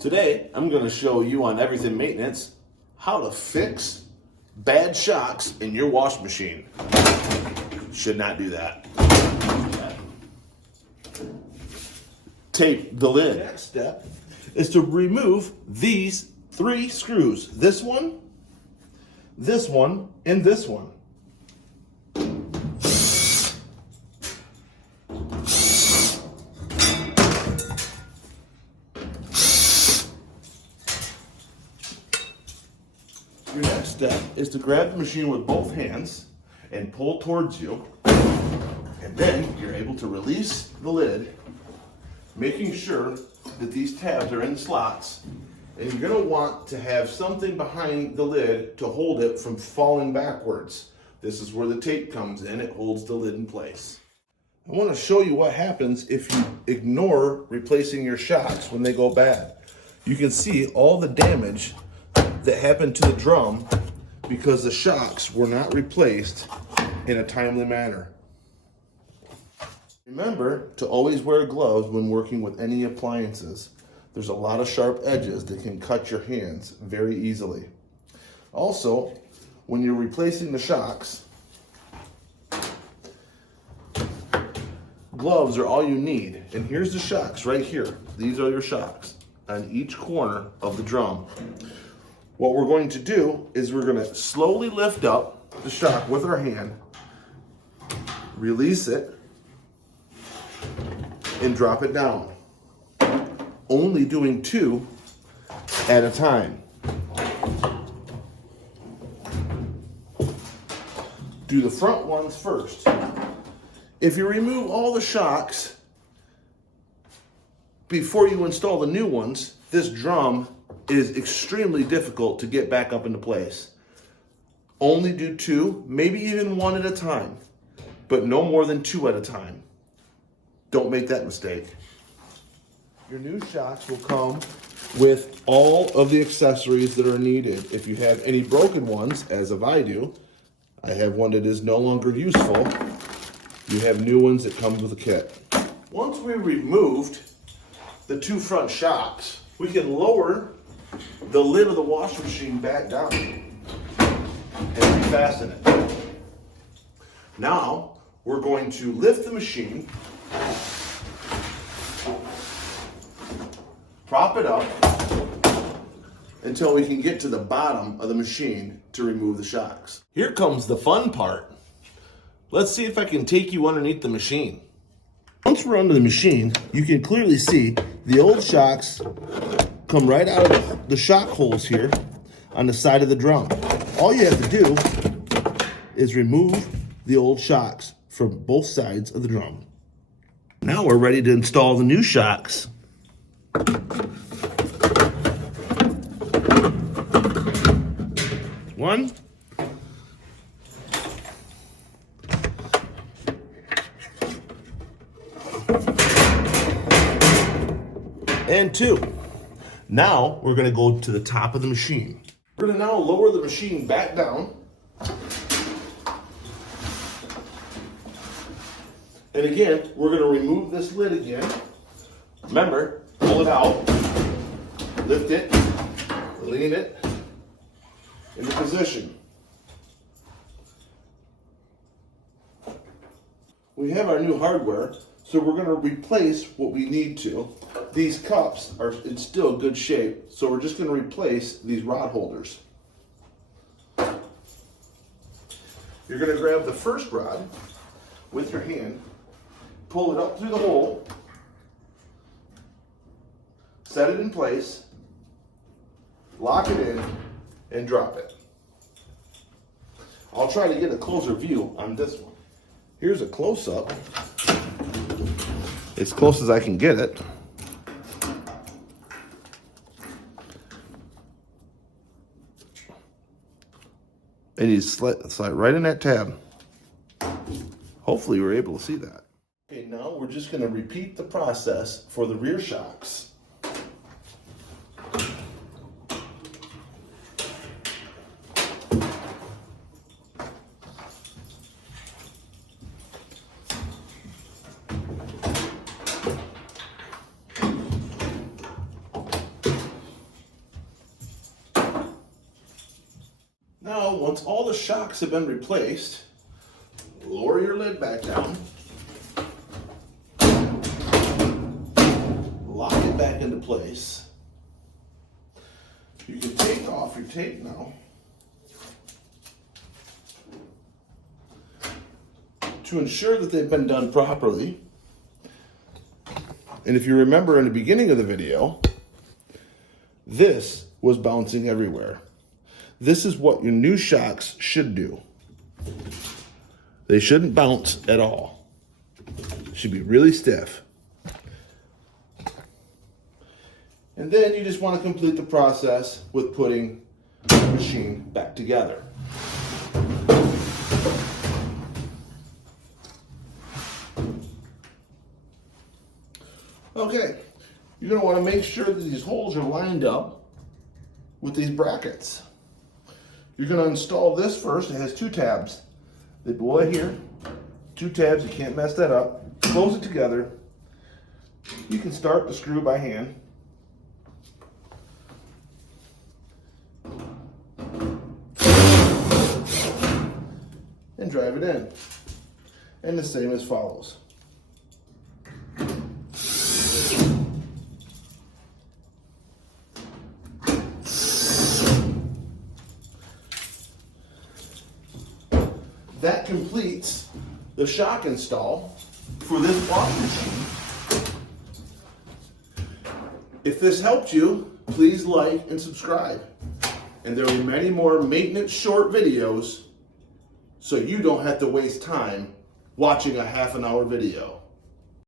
Today, I'm going to show you on Everything Maintenance how to fix bad shocks in your wash machine. Should not do that. Tape the lid. Next step is to remove these 3 screws. This one, and this one. Your next step is to grab the machine with both hands and pull towards you, and then you're able to release the lid, making sure that these tabs are in slots, and you're going to want to have something behind the lid to hold it from falling backwards. This is where the tape comes in. It holds the lid in place. I want to show you what happens if you ignore replacing your shocks when they go bad. You can see all the damage that happened to the drum because the shocks were not replaced in a timely manner. Remember to always wear gloves when working with any appliances. There's a lot of sharp edges that can cut your hands very easily. Also, when you're replacing the shocks, gloves are all you need. And here's the shocks right here. These are your shocks on each corner of the drum. What we're going to do is we're going to slowly lift up the shock with our hand, release it, and drop it down. Only doing 2 at a time. Do the front ones first. If you remove all the shocks before you install the new ones, this drum is extremely difficult to get back up into place. Only do 2, maybe even 1 at a time, but no more than 2 at a time. Don't make that mistake. Your new shocks will come with all of the accessories that are needed. If you have any broken ones, as of I do, I have one that is no longer useful. You have new ones that come with a kit. Once we removed the 2 front shocks, we can lower the lid of the washing machine back down and refasten it. Now, we're going to lift the machine, prop it up until we can get to the bottom of the machine to remove the shocks. Here comes the fun part. Let's see if I can take you underneath the machine. Once we're under the machine, you can clearly see the old shocks come right out of the shock holes here on the side of the drum. All you have to do is remove the old shocks from both sides of the drum. Now we're ready to install the new shocks. One. And 2. Now we're going to go to the top of the machine. We're going to now lower the machine back down. And again, we're going to remove this lid again. Remember, pull it out, lift it, lean it into position. We have our new hardware, so we're going to replace what we need to. These cups are in still good shape, so we're just going to replace these rod holders. You're going to grab the first rod with your hand, pull it up through the hole, set it in place, lock it in, and drop it. I'll try to get a closer view on this one. Here's a close-up, as close as I can get it. And you slide right in that tab. Hopefully you were able to see that. Okay, now we're just going to repeat the process for the rear shocks. Now, once all the shocks have been replaced, lower your lid back down. Lock it back into place. You can take off your tape now. To ensure that they've been done properly. And if you remember in the beginning of the video, this was bouncing everywhere. This is what your new shocks should do. They shouldn't bounce at all. Should be really stiff. And then you just want to complete the process with putting the machine back together. Okay, you're going to want to make sure that these holes are lined up with these brackets. You're going to install this first. It has 2 tabs. They go right here. 2 tabs, you can't mess that up. Close it together. You can start the screw by hand. And drive it in. And the same as follows. That completes the shock install for this washing machine. If this helped you, please like and subscribe. And there will be many more maintenance short videos so you don't have to waste time watching a half-an-hour video.